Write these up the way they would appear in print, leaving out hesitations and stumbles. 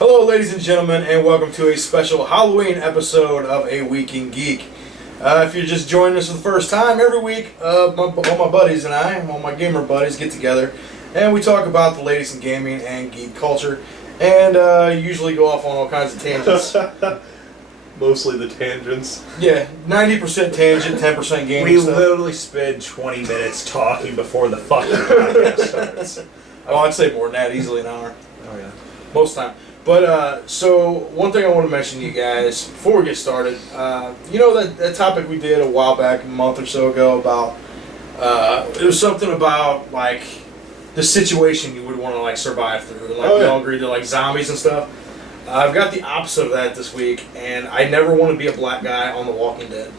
Hello, ladies and gentlemen, and welcome to a special Halloween episode of A Week in Geek. If you're just joining us for the first time, every week, all my buddies and I, all my gamer buddies, get together, and we talk about the latest in gaming and geek culture, and usually go off on all kinds of tangents. Mostly the tangents. Yeah, 90% tangent, 10% gaming We stuff. literally spend 20 minutes talking before the fucking podcast starts. Oh, I'd say more than that, easily an hour. Oh, yeah. Most time. But, so, one thing I want to mention to you guys, before we get started, you know that topic we did a while back, a month or so ago, about, it was something about, like, the situation you would want to, like, survive through. Like, we all agreed to, like, zombies and stuff. I've got the opposite of that this week, and I never want to be a black guy on The Walking Dead.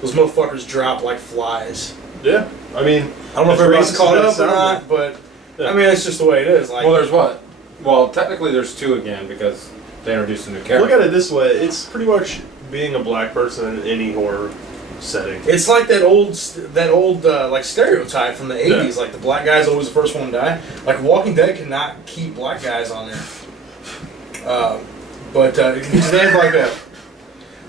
Those motherfuckers drop like flies. Yeah, I mean, I don't know if everybody's caught up or not, but, I mean, it's just the way it is. Like, well, there's what? Well, technically there's two again because they introduced a new character. look at it this way. It's pretty much being a black person in any horror setting. it's like that old like stereotype from the 80s. Like the black guy's always the first one to die. Like Walking Dead cannot keep black guys on there. But his name's like that.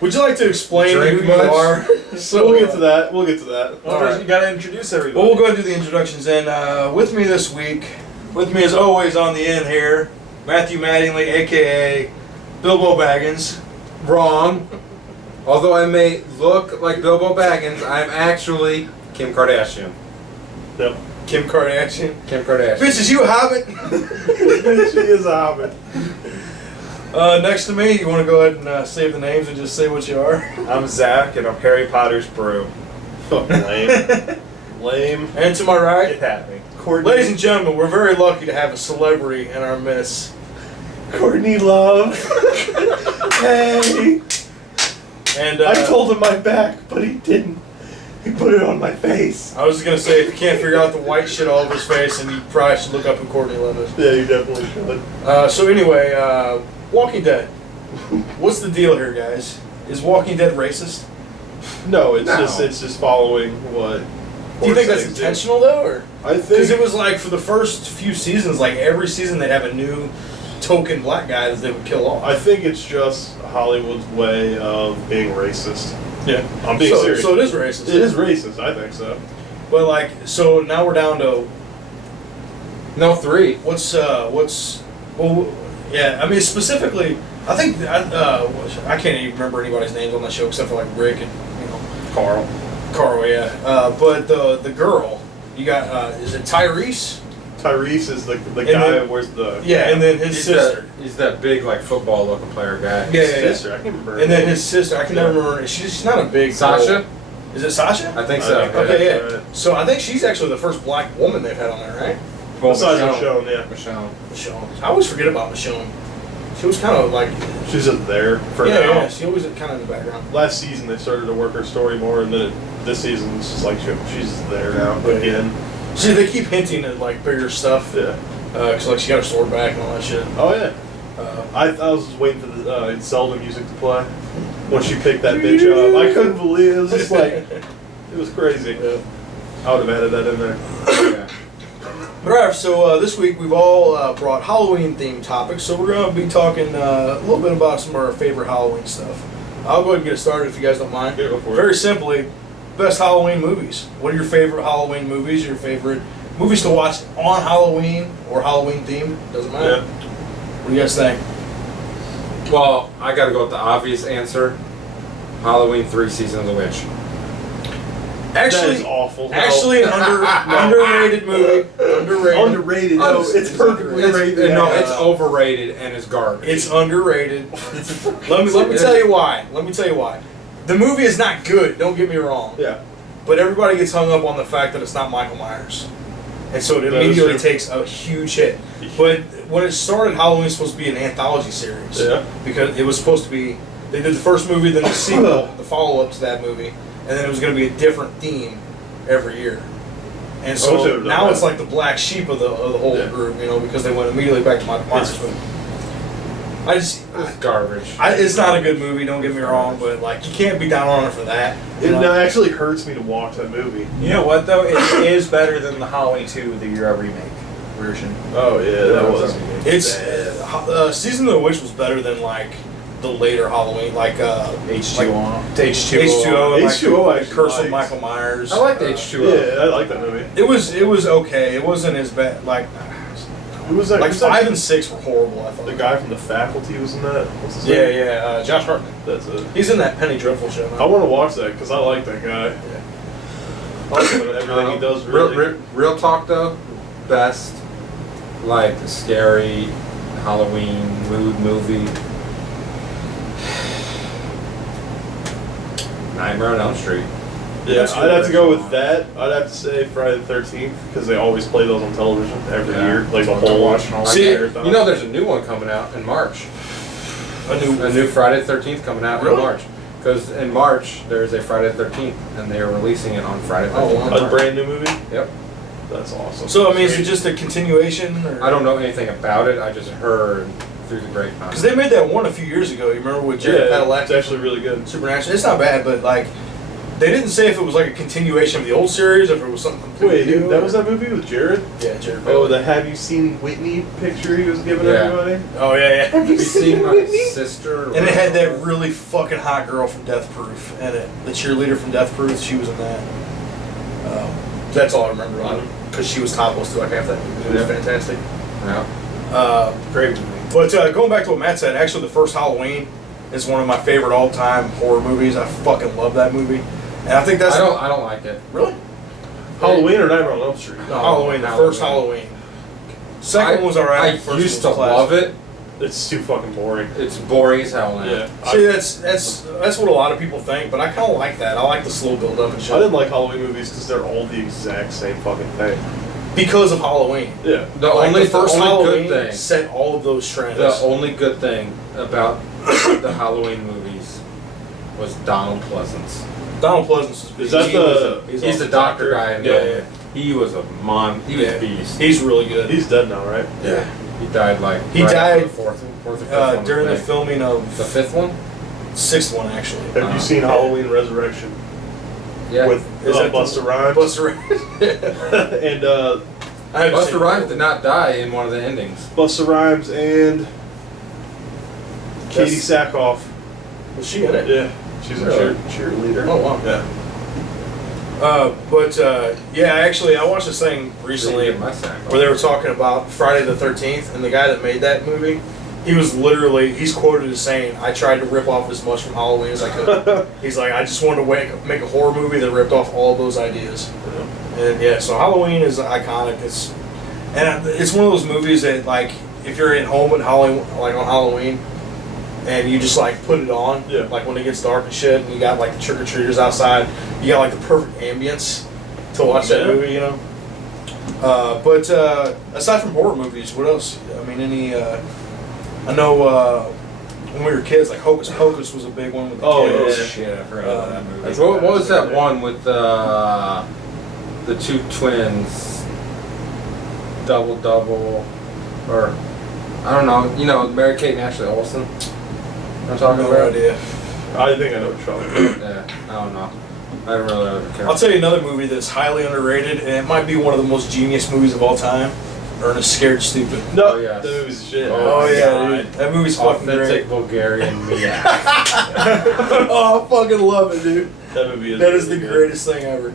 Would you like to explain who you are? So we'll get to that. We'll get to that. Well, Alright. you gotta introduce everybody. Well, we'll go ahead and do the introductions. And with me this week, with me as always on the end here, Matthew Mattingly, a.k.a. Bilbo Baggins. Wrong. Although I may look like Bilbo Baggins, I'm actually Kim Kardashian. Yep. Kim Kardashian. Kim Kardashian. Bitch, is you a hobbit? She is a hobbit. Next to me, you want to go ahead and save the names and just say what you are? I'm Zach, and I'm Harry Potter's broom. Lame. Lame. And to my right, Get at me. Courtney. ladies and gentlemen, we're very lucky to have a celebrity in our midst. Courtney Love. Hey. And I told him my back, but he didn't. He put it on my face. I was going to say, if you can't figure out the white shit all over his face, then you probably should look up who Courtney Love is. Yeah, you definitely should. So anyway, Walking Dead. What's the deal here, guys? Is Walking Dead racist? No, it's No. just following what. Do you think that's settings do. intentional though, or I because it think. was like for the first few seasons, like every season they'd have a new token black guy that they would kill off. I think it's just Hollywood's way of being racist. Yeah, I'm being serious. So it is racist. It is racist. I think so. But like, so now we're down to No, 3. what's well, yeah. I mean specifically, I think I can't even remember anybody's names on that show except for like Rick and Carl. Carl. Yeah, but the girl you got is it Tyrese? Tyrese is the guy then- who wears the Yeah, and then his sister. He's that big, like, football looking player guy. Yeah, sister. I can't remember. her And then name. his sister, I can never remember. She's not a big Sasha? girl. Is it Sasha? I think I so. think Okay, yeah. that's right. So I think she's actually the first black woman they've had on there, right? Well, Besides Michonne. Michonne, yeah. Michonne. Michonne. I always forget about Michonne. She was kind of like She's just there for yeah, now. yeah. She always kind of in the background. Last season they started to work her story more, and then this season it's just like she's there now Yeah. again. See, they keep hinting at like bigger stuff. Yeah. Cause like she got her sword back and all that shit. Oh yeah. Uh, I was just waiting for the Zelda music to play when she picked that bitch up. I couldn't believe it. It was just like it was crazy. yeah. I would have added that in there. Yeah. Alright, so this week we've all brought Halloween themed topics, so we're going to be talking a little bit about some of our favorite Halloween stuff. I'll go ahead and get it started if you guys don't mind. Yeah, go for it. Very simply, best Halloween movies. What are your favorite Halloween movies? Your favorite movies to watch on Halloween or Halloween themed? Doesn't matter. Yeah. What do you guys think? Well, I gotta go with the obvious answer. Halloween 3 Season of the Witch. That Actually, is awful. No. actually an underrated movie. Underrated. Underrated. No, it's perfectly rated. No, it's overrated and it's garbage. It's underrated. let me tell you why. Let me tell you why. The movie is not good. Don't get me wrong. Yeah. But everybody gets hung up on the fact that it's not Michael Myers. And so it That is immediately true. takes a huge hit. But when it started, Halloween was supposed to be an anthology series. Yeah. Because it was supposed to be, they did the first movie, then the sequel, the follow-up to that movie, and then it was going to be a different theme every year. And I wish they so would've done now that. it's like the black sheep of the whole Yeah. group, you know, because they went immediately back to Michael Myers. But It's garbage. it's not a good movie, don't get me wrong, but like you can't be down on it for that. It Like, actually hurts me to watch that movie. You know what, though? It is better than the Halloween 2, the year remake. version. Oh yeah, that was. It's bad. Season of the Witch was better than like the later Halloween, like H2O. H2O, and, like, H2O I the Curse of liked. Michael Myers. I liked H2O. Yeah, I like that movie. It was okay. It wasn't as bad. Like Who was that? like who's that 5 and 6 were horrible. I thought. The guy from The Faculty was in that. What's his Yeah, name? yeah. Josh Hartnett. That's it. He's in that Penny Dreadful show. I Now. want to watch that because I like that guy. Yeah. I like everything he does. Really. Real talk though, best like scary Halloween mood movie. Nightmare on Elm Street. Yeah, That's I'd have to go with original. that. I'd have to say Friday the 13th because they always play those on television every Yeah. year, like the That's what whole they're watching all See, marathon. You know, there's a new one coming out in March. A new Friday the 13th coming out Really? in March. Because in March there's a Friday the 13th, and they are releasing it on Friday the 13th. Oh, wow. in a March. brand new movie. Yep. That's awesome. So I mean, is it just a continuation? Or? I don't know anything about it. I just heard through the grapevine. Because they made that one a few years ago. You remember with Jared Yeah, Padalecki? it's actually really good. Supernatural. It's not bad, but like, they didn't say if it was like a continuation of the old series, or if it was something completely Wait, new. that was that movie with Jared? Yeah, Jared. Oh, Padalecki. the Have You Seen Whitney picture he was giving Yeah. everybody? Oh yeah, Have you seen my sister? And it had that really fucking hot girl from Death Proof in it. The cheerleader from Death Proof. She was in that. That's all I remember on it, because she was topless through like half that movie. It was Yeah. fantastic. Yeah. Great movie. But going back to what Matt said, actually the first Halloween is one of my favorite all-time horror movies. I fucking love that movie, and I think that's I don't like it. really Halloween or Nightmare on Elm Street? no, Halloween. The first Halloween. Second one was alright. I First used to one was love classic. it. It's too fucking boring. It's boring as hell now. Yeah. See, that's what a lot of people think, but I kind of like that. I like the slow build up and I shit didn't like Halloween movies because they're all the exact same fucking thing. because of Halloween. Yeah. The Like, only the first Halloween good thing. set all of those trends. The only good thing about the Halloween movies was Donald Pleasance. Donald Pleasance is Is that the? He's the doctor guy in Yeah, the. yeah. He was a he was Yeah. a beast. He's really good. He's dead now, right? yeah. He died like He right died, after the fourth or fifth one, During I the think. filming of The fifth one. sixth one, actually. Have you seen Halloween Resurrection Yeah. with Is that Busta Rhymes? Busta Rhymes. And I haven't Busta seen Rhymes it. did not die in one of the endings. Busta Rhymes and Katie Sackhoff. Was she in it? Yeah, she's a Really? cheerleader. Oh wow. Yeah. Yeah, actually, I watched this thing recently Didn't get my sack off. where they were talking about Friday the 13th, and the guy that made that movie, he's quoted as saying, "I tried to rip off as much from Halloween as I could." He's like, "I just wanted to make a horror movie that ripped off all those ideas." And yeah, so Halloween is iconic. It's one of those movies that, like, if you're at home at Halloween, like on Halloween, and you just like put it on, Yeah. like when it gets dark and shit, and you got like the trick or treaters outside, you got like the perfect ambience to watch that Yeah. movie, you know. But aside from horror movies, what else? I mean, any? I know when we were kids, like Hocus Pocus was a big one with the Oh, kids. yeah. Shit, I forgot about that movie. What was that one with the two twins? Double, or I don't know. You know, Mary Kate and Ashley Olsen. You know what I'm talking No about? idea. I think I know what you're talking about. Yeah, I don't know. I don't really ever care. I'll tell you another movie that's highly underrated, and it might be one of the most genius movies of all time. Ernest Scared Stupid. No, Oh, yes. that movie's shit. Oh, Oh, my yeah, God. dude. That movie's fucking Authentic great. Bulgarian meat. Oh, I fucking love it, dude. That movie is. That is the really good. greatest thing ever.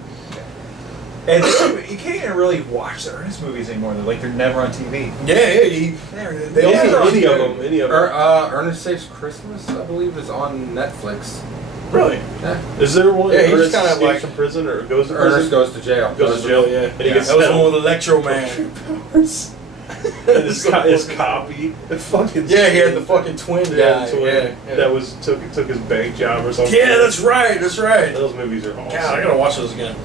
And you can't even really watch the Ernest movies anymore. They're never on TV. Yeah, they all Any, get any of them. Any of them. Ernest Saves Christmas, I believe, is on Netflix. Really? Yeah. Is there one? Yeah, he's Ernest kinda escapes like- from prison or goes to Ernest prison? goes to jail. Goes to jail. Yeah. And he gets That was the held. one with Electro Man. And his copy. It fucking. Yeah, he had the fucking twin guy. Yeah, the twin Yeah. that took his bank job or something. Yeah, that's right. That's right. Those movies are awesome. God, I gotta watch those again.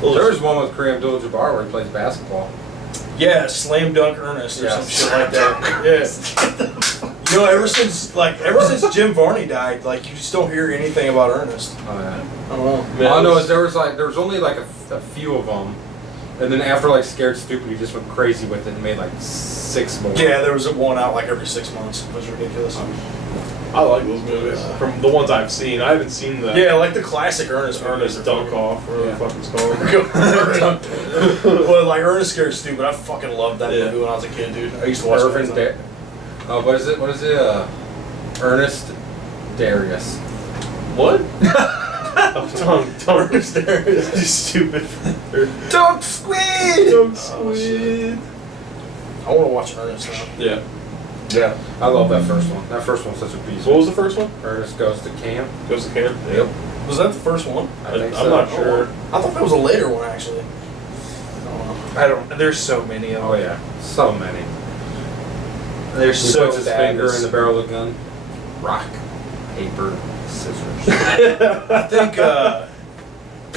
There was one with Kareem Abdul-Jabbar where he plays basketball. Yeah, Slam Dunk Ernest or Yeah. some shit like that. Yeah. You know, ever since Jim Varney died, like you just don't hear anything about Ernest. Oh, yeah. I don't know. Man, All I know this- is there was only like a few of them, And then after like Scared Stupid, he just went crazy with it and made like 6 more. Yeah, there was one out like every 6 months. It was ridiculous. I like those movies from the ones I've seen. I haven't seen the Yeah, like the classic Ernest. Ernest Dunk Off, whatever the fuck it's called. Well, like Ernest Scared Stupid. I fucking loved that Yeah. movie when I was a kid, dude. I used to watch it. Irvin what is it? What is it? Ernest Darius. What? Tongue Ernest Darius. You stupid. Dunk Squid! Dunk Squid. I want to watch Ernest now. Yeah. Yeah. I love that first one. That first one's such a piece. What was the first one? Ernest Goes to Camp. Goes to Camp. Yep. Was that the first one? I think I'm so. not sure. I thought that was a later one, actually. I don't know. I don't. There's so many of them. Oh yeah, so many. They're He so puts his bad. finger in the barrel of the gun. Rock, paper, scissors. I think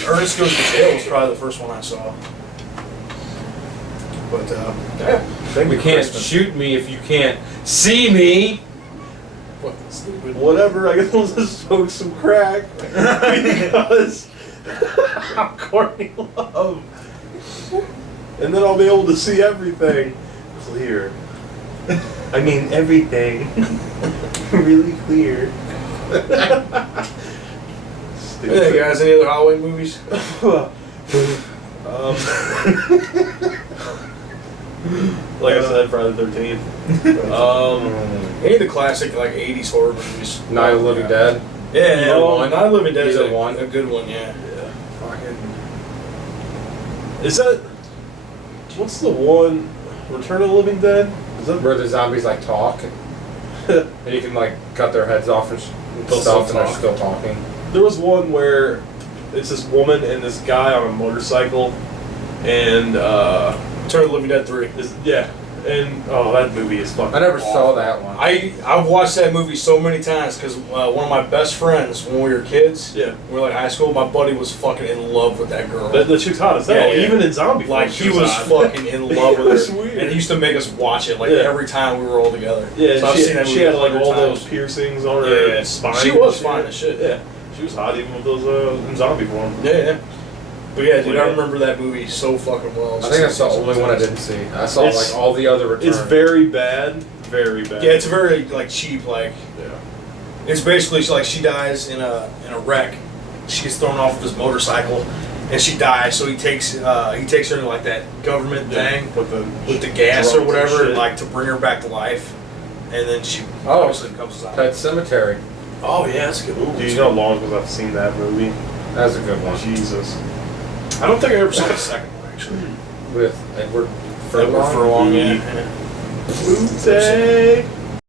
Ernest Goes to Jail was probably the first one I saw. But, yeah. You can't shoot me if you can't see me. Fucking stupid. Whatever, I guess I'll just smoke some crack. Because I'm Courtney Love. And then I'll be able to see everything clear. I mean, everything. Really clear. Hey guys, any other Halloween movies? Like I said, Friday the 13th. Any of the classic like 80s horror movies. Night of the Living Dead. Yeah, Either one. Night of the Living Dead is Either a, one. a good one, yeah. Fucking. Is that. What's the one? Return of the Living Dead? Is that. Where the zombies like talk, and you can like cut their heads off and They'll stuff, still and they're talk. still talking. There was one where it's this woman and this guy on a motorcycle, and Return of the Living Dead 3. yeah, and oh, that movie is fucking. I never awful. saw that one. I've watched that movie so many times because one of my best friends when we were kids, Yeah, when we were like high school, my buddy was fucking in love with that girl. the chick's hot as hell. Yeah, yeah. Even in zombie. Like film, he was hot. fucking in love with That's her, weird. and he used to make us watch it like Yeah. every time we were all together. Yeah, so I've seen that she movie had like 100 all times. those piercings on her Yeah, spine. she and was shit. fine as shit. Yeah, she was hot even with those in zombie form. Yeah, yeah. But yeah, dude, I Yeah. remember that movie so fucking well. I think that's the only one I didn't see. I saw It's- like all the other returns. It's very bad. Very bad. Yeah, it's very like cheap. Like Yeah. it's basically like she dies in a wreck. She gets thrown off of his motorcycle, and she dies. So he takes her into like that government thing with with the gas or drugs and whatever, shit. like to bring her back to life. And then she Oh. obviously becomes a zombie. Pet Cemetery. Oh yeah, that's a good movie. Dude, you know how long since I've seen that movie? That's a good one. Jesus. I don't think I ever saw the second one actually. With Edward Edward Furlong. Furlong, yeah. Blue Tay.